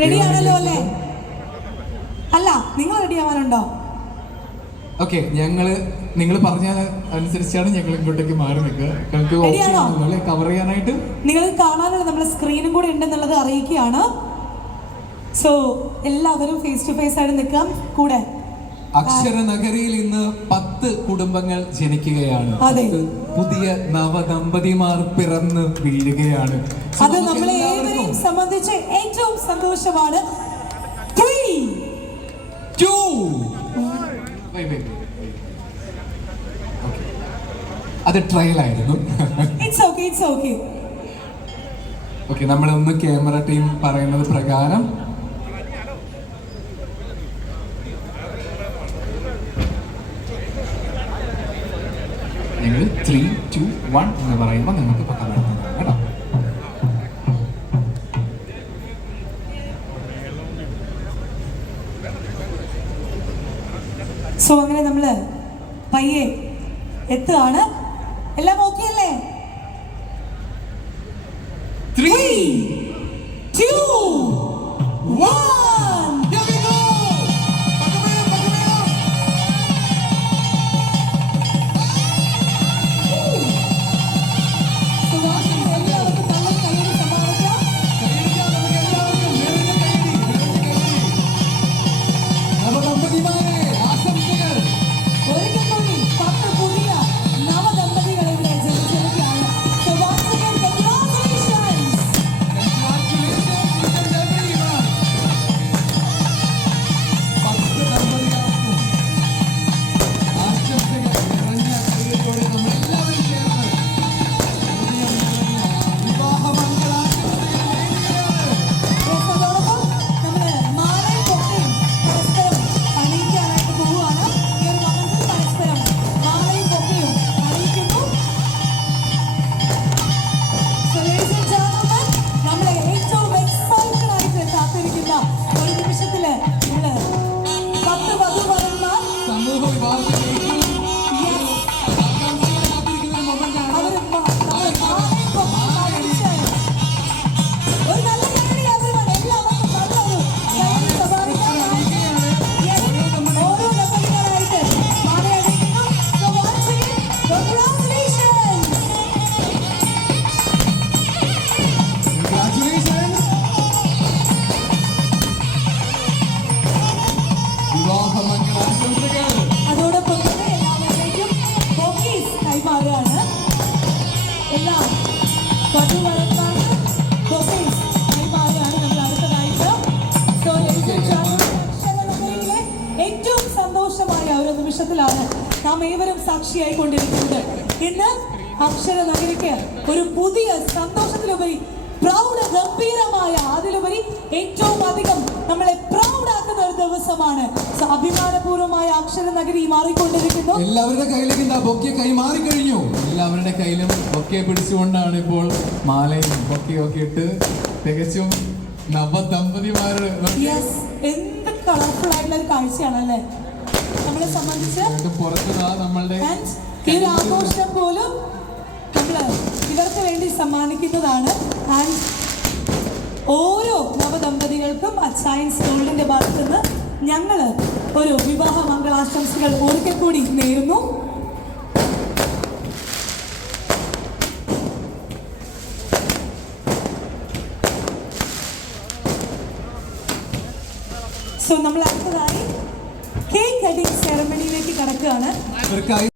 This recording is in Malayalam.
റെഡി ആണല്ലോ അല്ലേ? അല്ല നിങ്ങൾ റെഡി ആവാനുണ്ടോ ഓക്കെ ഞങ്ങൾ നിങ്ങൾ പറഞ്ഞ അനുസരിച്ചാണ് ഞങ്ങൾ ഇങ്ങോട്ടേക്ക് മാറി നിൽക്കുക. ഞങ്ങൾക്ക് കവർ ചെയ്യാനായിട്ട് നിങ്ങൾ കാണാനുള്ള നമ്മുടെ സ്ക്രീനും കൂടെ ഉണ്ടെന്നുള്ളത് അറിയിക്കുകയാണ്. സോ എല്ലാവരും ഫേസ് ടു ഫേസ് ആയിട്ട് നിൽക്കാം. കൂടെ. അക്ഷര നഗരിയിൽ ഇന്ന് പത്ത് കുടുംബങ്ങൾ ജനിക്കുകയാണ്. പുതിയ നവദമ്പതിമാർ പിറന്ന് വീഴുകയാണ്. അത് നമ്മളെ ഏവരെയും സംബന്ധിച്ച് ഏറ്റവും സന്തോഷമാണ്. അത് ട്രയൽ ആയിരുന്നു. ഓക്കെ നമ്മളൊന്ന് ക്യാമറ ടീം പറയുന്നത് പ്രകാരം ഞങ്ങൾ ത്രീ ടു വൺ എന്ന് പറയുമ്പോൾ നിങ്ങൾക്ക് പക്ക നടത്തുന്നതാണ് കേട്ടോ. സോ അങ്ങനെ നമ്മൾ പയ്യെ എത്തുകയാണ് എല്ലാം ഓക്കെ അല്ലേ? ത്രീ നിമിഷത്തിലാണ് നാം ഏവരും സാക്ഷിയായി കൊണ്ടിരിക്കുന്നത്. ഇന്ന് അക്ഷര നഗരിക്ക് ഒരു പുതിയ സന്തോഷത്തിലുപരി പ്രൗഢ ഗംഭീരമായ അതിലുപരി ഏറ്റവും അധികം നമ്മളെ പ്രൗഡാക്കുന്ന ഒരു ദിവസമാണ്. അഭിമാനപൂർവമായ അക്ഷര നഗരി മാറിക്കൊണ്ടിരിക്കുന്നു. എല്ലാവരുടെ കയ്യിലേക്ക് എന്താ ബൊക്കെ കൈമാറി കഴിഞ്ഞു എല്ലാവരുടെ കയ്യിലും ബൊക്കെ പിടിച്ചുകൊണ്ടാണ് ഇപ്പോൾ മാലയും ബൊക്കെ ഒക്കെ ഇട്ട് തികച്ചും നവദമ്പതിമാരുടെ യെസ് എന്ത് കളർഫുൾ ആയിട്ടുള്ള ഒരു കാഴ്ചയാണ് അല്ലേ നമ്മളെ സംബന്ധിച്ച് ഈ ഒരു ആഘോഷം പോലും നമ്മൾ ഇവർക്ക് വേണ്ടി സമ്മാനിക്കുന്നതാണ്. ആൻഡ് ഓരോ നവദമ്പതികൾക്കും അച്ചായൻസ് ഗോൾഡിന്റെ ഭാഗത്ത് നിന്ന് ഞങ്ങൾ ഒരു വിവാഹ മംഗളാശംസകൾ ഒരിക്കൽ കൂടി നേരുന്നു. സോ നമ്മൾ അടുത്തതായി കേക്ക് കട്ടിംഗ് സെറമണിയിലേക്ക് കടക്കുകയാണ്.